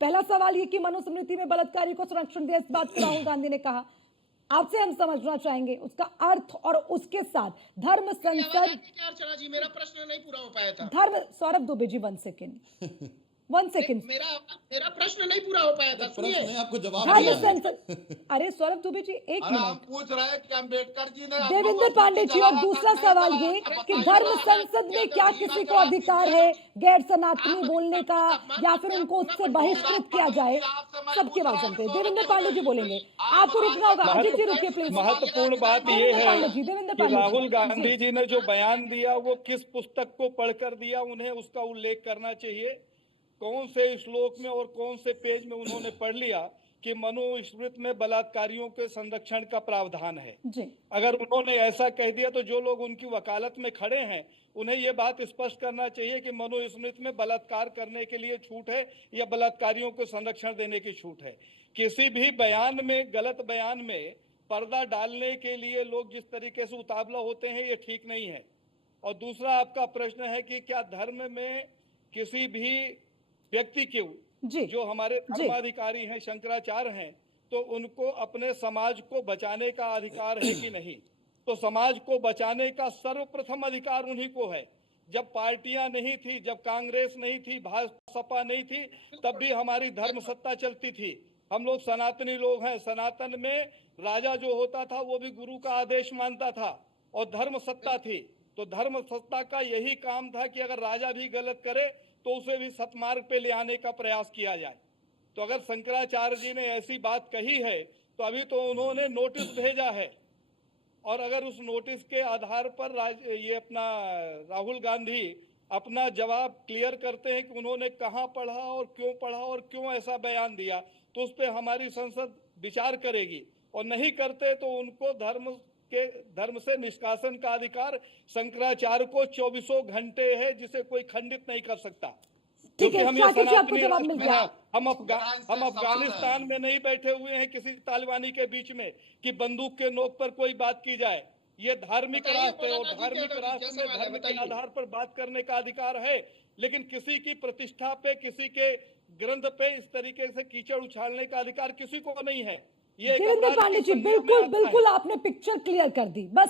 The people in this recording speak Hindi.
पहला सवाल ये कि मनुस्मृति में बलात्कारी को संरक्षण दिया, इस बात को राहुल गांधी ने कहा। आपसे हम समझना चाहेंगे उसका अर्थ और उसके साथ धर्म संसद। अर्चना जी, मेरा प्रश्न नहीं पूरा हो पाया था। धर्म, सौरभ दुबे जी, 1 सेकेंड, 1 सेकेंड। मेरा प्रश्न नहीं पूरा हो पाया था, सुनिए। प्रश्न आपको जवाब धर्म दिया है। संसद। अरे सौरभ दुबे जी, एक हम मिनट। पूछ रहे हैं कि अम्बेडकर जी ने देवेंद्र पांडे जी, और दूसरा सवाल ये कि धर्म संसद में क्या किसी को अधिकार है गैर सनातनी बोलने का, या फिर उनको उससे बहिष्कृत किया जाए? सबके बात सुनते हैं। देवेंद्र पांडे जी बोलेंगे, आपको रुकना होगा। अजीत जी रुकिए प्लीज। महत्वपूर्ण बात यह है कि राहुल गांधी जी जी ने जो बयान दिया वो किस पुस्तक को पढ़कर दिया, उन्हें उसका उल्लेख करना चाहिए। कौन से श्लोक में और कौन से पेज में उन्होंने पढ़ लिया कि मनुस्मृति में बलात्कारियों के संरक्षण का प्रावधान है। जी। अगर उन्होंने ऐसा कह दिया तो जो लोग उनकी वकालत में खड़े हैं उन्हें यह बात स्पष्ट करना चाहिए कि मनुस्मृति में बलात्कार करने के लिए छूट है या बलात्कारियों को संरक्षण देने की छूट है। किसी भी बयान में, गलत बयान में पर्दा डालने के लिए लोग जिस तरीके से उतावला होते हैं, ये ठीक नहीं है। और दूसरा आपका प्रश्न है कि क्या धर्म में किसी भी व्यक्ति के, जो हमारे धर्माधिकारी हैं, शंकराचार्य हैं, तो उनको अपने समाज को बचाने का अधिकार है कि नहीं? तो समाज को बचाने का सर्वप्रथम अधिकार उन्हीं को है। जब पार्टियां नहीं थी, जब कांग्रेस नहीं थी, भाजपा नहीं थी, तब भी हमारी धर्म सत्ता चलती थी। हम लोग सनातनी लोग हैं। सनातन में राजा जो होता था वो भी गुरु का आदेश मानता था और धर्म सत्ता थी। तो धर्म सत्ता का यही काम था कि अगर राजा भी गलत करे तो उसे भी सतमार्ग पे ले आने का प्रयास किया जाए। तो अगर शंकराचार्य जी ने ऐसी बात कही है तो अभी तो उन्होंने नोटिस भेजा है, और अगर उस नोटिस के आधार पर ये अपना राहुल गांधी अपना जवाब क्लियर करते हैं कि उन्होंने कहाँ पढ़ा और क्यों ऐसा बयान दिया, तो उस पर हमारी संसद विचार करेगी। और नहीं करते तो उनको धर्म से निष्कासन का अधिकार शंकराचार्य को 24 घंटे है, जिसे कोई खंडित नहीं कर सकता। क्योंकि हम ये सनातनी राष्ट्र हैं। हम अफगानिस्तान में नहीं बैठे हुए हैं किसी तालिबानी के बीच में कि बंदूक के नोक पर कोई बात की जाए। ये धार्मिक राष्ट्र है और धार्मिक राष्ट्र में धर्म के आधार पर बात करने का अधिकार है, लेकिन किसी की प्रतिष्ठा पे, किसी के ग्रंथ पे इस तरीके से कीचड़ उछालने का अधिकार किसी को नहीं है। देवेंद्र पांडे जी, बिल्कुल बिल्कुल आपने पिक्चर क्लियर कर दी। बस